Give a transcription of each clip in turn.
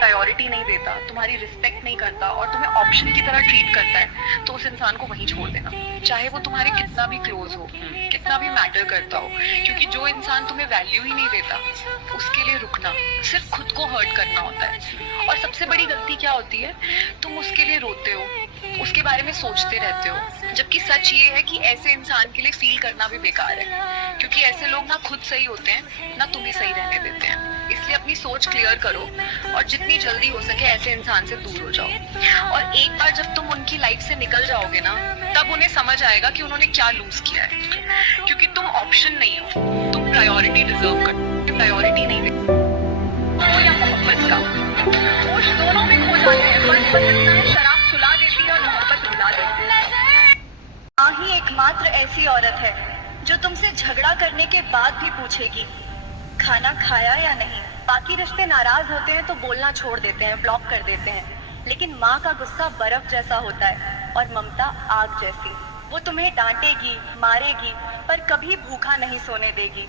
Priority नहीं देता, तुम्हारी रिस्पेक्ट नहीं करता और तुम्हें ऑप्शन की तरह ट्रीट करता है, तो उस इंसान को वहीं छोड़ देना, चाहे वो तुम्हारे कितना भी क्लोज हो, कितना भी मैटर करता हो। क्योंकि जो इंसान तुम्हें वैल्यू ही नहीं देता, उसके लिए रुकना सिर्फ खुद को हर्ट करना होता है। और सबसे बड़ी गलती क्या होती है, तुम उसके लिए रोते हो, उसके बारे में सोचते रहते हो, जबकि सच ये है कि ऐसे इंसान के लिए फील करना भी बेकार है। क्योंकि ऐसे लोग ना खुद सही होते हैं, ना तुम्हें सही रहने देते हैं। इसलिए अपनी सोच क्लियर करो और जितनी जल्दी हो सके ऐसे इंसान से दूर हो जाओ। और एक बार जब तुम उनकी लाइफ से निकल जाओगे ना, तब उन्हें समझ आएगा कि उन्होंने क्या लूज किया है। क्योंकि तुम ऑप्शन नहीं हो, तुम प्रायोरिटी डिजर्व करते हो, प्रायोरिटी नहीं देते हो। या मोहब्बत का होश दोनों में खो जाते हैं, फर्क बस इतना है, शराब सुला देती है और मोहब्बत रुला देती है। माँ ही एकमात्र ऐसी औरत है जो तुमसे झगड़ा करने के बाद भी पूछेगी खाना खाया या नहीं। बाकी रिश्ते नाराज होते हैं तो बोलना छोड़ देते हैं, ब्लॉक कर देते हैं, लेकिन माँ का गुस्सा बर्फ जैसा होता है और ममता आग जैसी। वो तुम्हें डांटेगी, मारेगी, पर कभी भूखा नहीं सोने देगी।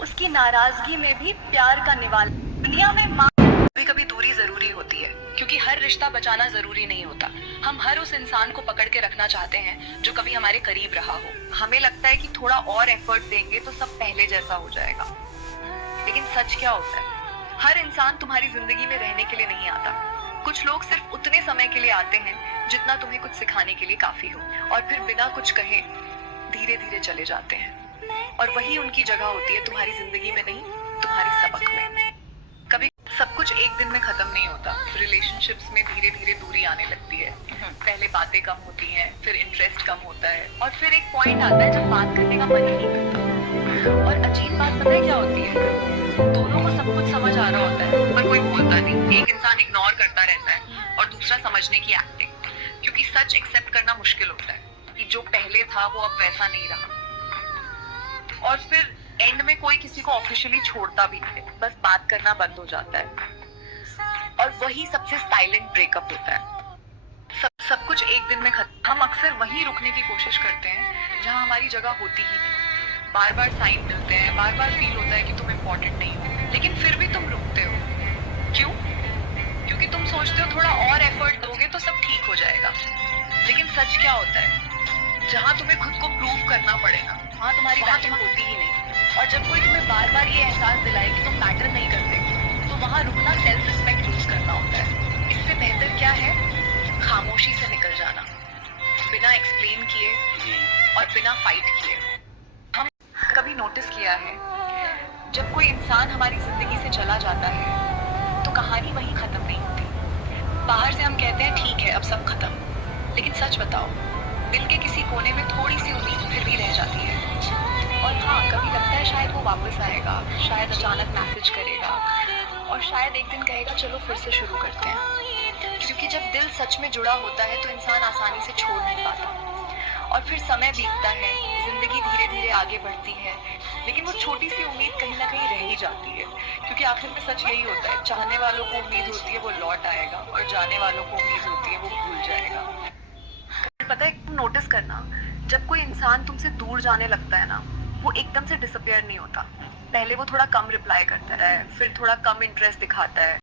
उसकी नाराजगी में भी प्यार का निवाला। दुनिया में माँ कभी कभी दूरी जरूरी होती है, क्योंकि हर रिश्ता बचाना जरूरी नहीं होता। हम हर उस इंसान को पकड़ के रखना चाहते हैं जो कभी हमारे करीब रहा हो। हमें लगता है कि थोड़ा और एफर्ट देंगे तो सब पहले जैसा हो जाएगा, लेकिन सच क्या होता है, हर इंसान तुम्हारी जिंदगी में रहने के लिए नहीं आता। कुछ लोग सिर्फ उतने समय के लिए आते हैं जितना तुम्हें कुछ सिखाने के लिए काफी हो, और फिर बिना कुछ कहे धीरे धीरे चले जाते हैं। और वही उनकी जगह होती है तुम्हारी जिंदगी में नहीं, तुम्हारे सबक में। कभी सब कुछ एक दिन में खत्म नहीं होता। रिलेशनशिप्स में धीरे धीरे दूरी आने लगती है। पहले बातें कम होती हैं, फिर इंटरेस्ट कम होता है, और फिर एक पॉइंट आता है जब बात करने का मन ही नहीं करता। और अजीब बात पता है क्या होती है, दोनों को सब कुछ समझ आ रहा होता है पर कोई बोलता नहीं। एक इंसान इग्नोर करता रहता है और दूसरा समझने की एक्टिंग। क्योंकि सच एक्सेप्ट करना मुश्किल होता है कि जो पहले था वो अब वैसा नहीं रहा। और फिर एंड में कोई किसी को ऑफिशियली छोड़ता भी नहीं, बस बात करना बंद हो जाता है। और वही सबसे साइलेंट ब्रेकअप होता है। सब कुछ एक दिन में खत्म। हम अक्सर वहीं रुकने की कोशिश करते हैं जहां हमारी जगह होती ही नहीं। बार बार साइन मिलते हैं, बार बार फील होता है कि तुम इम्पोर्टेंट नहीं हो, लेकिन फिर भी तुम रुकते हो। क्यों? क्योंकि तुम सोचते हो थोड़ा और एफर्ट दोगे तो सब ठीक हो जाएगा। लेकिन सच क्या होता है, जहां तुम्हें खुद को प्रूव करना पड़ेगा वहां तुम्हारी वैल्यू होती ही नहीं। और जब कोई तुम्हें बार बार ये एहसास दिलाए कि तुम मैटर नहीं करते, तो वहां रुकना सेल्फ रिस्पेक्ट लूज करना होता है। इससे बेहतर क्या है, खामोशी से निकल जाना, बिना एक्सप्लेन किए और बिना फाइट किए। हम कभी नोटिस किया है, जब कोई इंसान हमारी जिंदगी से चला जाता है तो कहानी वहीं खत्म नहीं होती। बाहर से हम कहते हैं ठीक है अब सब खत्म, लेकिन सच बताओ, दिल के किसी कोने में थोड़ी सी उम्मीद फिर भी रह जाती है। और हाँ, कभी लगता है शायद वो वापस आएगा, शायद अचानक मैसेज करेगा, और शायद एक दिन कहेगा चलो फिर से शुरू करते हैं। क्योंकि जब दिल सच में जुड़ा होता है तो इंसान आसानी से छोड़ नहीं पाता। और फिर समय बीतता है, जिंदगी धीरे धीरे आगे बढ़ती है, लेकिन वो छोटी सी उम्मीद कहीं ना कहीं रह ही जाती है। क्योंकि आखिर में सच यही होता है, चाहने वालों को उम्मीद होती है वो लौट आएगा, और जाने वालों को उम्मीद होती है वो भूल जाएगा। पता है, तुम नोटिस करना, जब कोई इंसान तुमसे दूर जाने लगता है ना, वो एकदम से डिसअपियर नहीं होता। पहले वो थोड़ा कम रिप्लाई करता है, फिर थोड़ा कम इंटरेस्ट दिखाता है,